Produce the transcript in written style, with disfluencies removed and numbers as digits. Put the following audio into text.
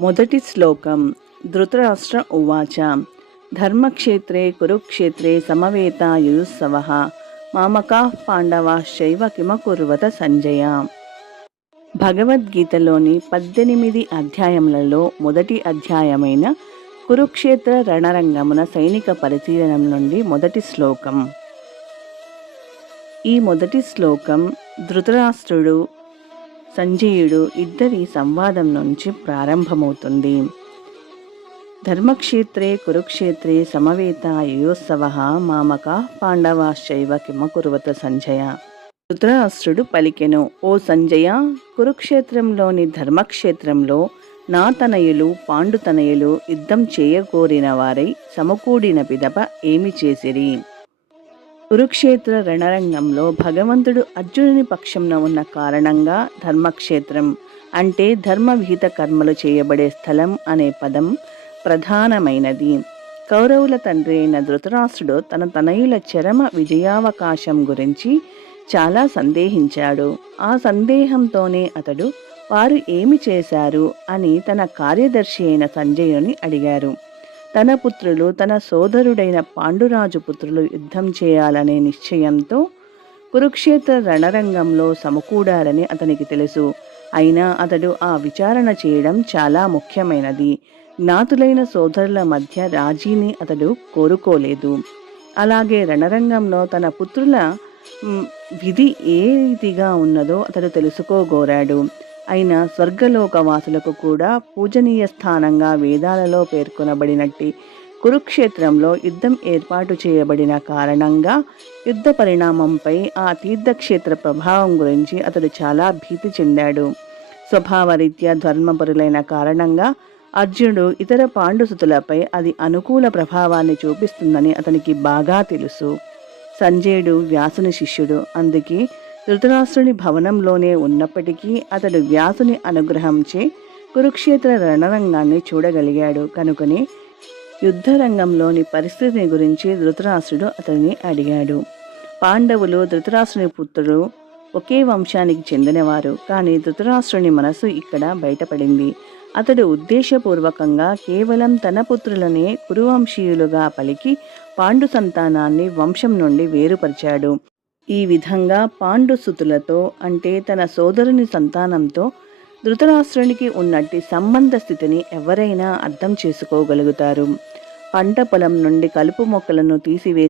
మొదటి శ్లోకం. ధృతరాష్ట్ర ఉవాచ ధర్మక్షేత్రే కురుక్షేత్రే సమవేతాయుత్సవః మామకాః పాండవాశ్చైవ కిమకుర్వత సంజయ. భగవద్గీతలోని 18 అధ్యాయములలో మొదటి అధ్యాయమైన కురుక్షేత్ర రణరంగమున సైనిక పరిశీలనం నుండి మొదటి శ్లోకం. ఈ మొదటి శ్లోకం ధృతరాష్ట్రుడు, సంజయుడు ఇద్దరి సంవాదం నుంచి ప్రారంభమవుతుంది. ధర్మక్షేత్రే కురుక్షేత్రే సమవేతాయుత్సవః మామకాః పాండవాశ్చైవ కిమకుర్వత సంజయ. ధృతరాష్ట్రుడు పలికెను, ఓ సంజయ, కురుక్షేత్రంలోని ధర్మక్షేత్రంలో నా తనయులు పాండుతనయులు యుద్ధం చేయకోరిన వారై సమకూడిన పిదప ఏమి చేసిరి? కురుక్షేత్ర రణరంగంలో భగవంతుడు అర్జునుని పక్షంన ఉన్న కారణంగా ధర్మక్షేత్రం అంటే ధర్మవిహిత కర్మలు చేయబడే స్థలం అనే పదం ప్రధానమైనది. కౌరవుల తండ్రి అయిన ధృతరాష్ట్రుడు తన తనయుల చరమ విజయావకాశం గురించి చాలా సందేహించాడు. ఆ సందేహంతోనే అతడు వారు ఏమి చేశారు అని తన కార్యదర్శి అయిన సంజయుని అడిగారు. తన పుత్రులు తన సోదరుడైన పాండురాజు పుత్రులు యుద్ధం చేయాలనే నిశ్చయంతో కురుక్షేత్ర రణరంగంలో సమకూడాలని అతనికి తెలుసు. అయినా అతడు ఆ విచారణ చేయడం చాలా ముఖ్యమైనది. జ్ఞాతులైన సోదరుల మధ్య రాజీని అతడు కోరుకోలేదు. అలాగే రణరంగంలో తన పుత్రుల విధి ఏ రీతిగా ఉన్నదో అతడు తెలుసుకోగోరాడు. అయినా స్వర్గలోకవాసులకు కూడా పూజనీయ స్థానంగా వేదాలలో పేర్కొనబడినట్టి కురుక్షేత్రంలో యుద్ధం ఏర్పాటు చేయబడిన కారణంగా యుద్ధ పరిణామంపై ఆ తీర్థక్షేత్ర ప్రభావం గురించి అతడు చాలా భీతి చెందాడు. స్వభావరీత్యా ధర్మపరులైన కారణంగా అర్జునుడు ఇతర పాండుసుతులపై అది అనుకూల ప్రభావాన్ని చూపిస్తుందని అతనికి బాగా తెలుసు. సంజయుడు వ్యాసుని శిష్యుడు. అందుకే ధృతరాష్ట్రుని భవనంలోనే ఉన్నప్పటికీ అతడు వ్యాసుని అనుగ్రహంచే కురుక్షేత్ర రణరంగాన్ని చూడగలిగాడు. కనుకనే యుద్ధరంగంలోని పరిస్థితిని గురించి ధృతరాష్ట్రుడు అతనిని అడిగాడు. పాండవులు ధృతరాష్ట్రుని పుత్రులు ఒకే వంశానికి చెందినవారు. కానీ ధృతరాష్ట్రుని మనసు ఇక్కడ బయటపడింది. అతడు ఉద్దేశపూర్వకంగా కేవలం తన పుత్రులనే కురువంశీయులుగా పలికి పాండు సంతానాన్ని వంశం నుండి వేరుపరిచాడు. ఈ విధంగా పాండుసుతులతో అంటే తన సోదరుని సంతానంతో ధృతరాష్ట్రునికి ఉన్నట్టి సంబంధ స్థితిని ఎవరైనా అర్థం చేసుకోగలుగుతారు. పంట పొలం నుండి కలుపు మొక్కలను తీసివేసి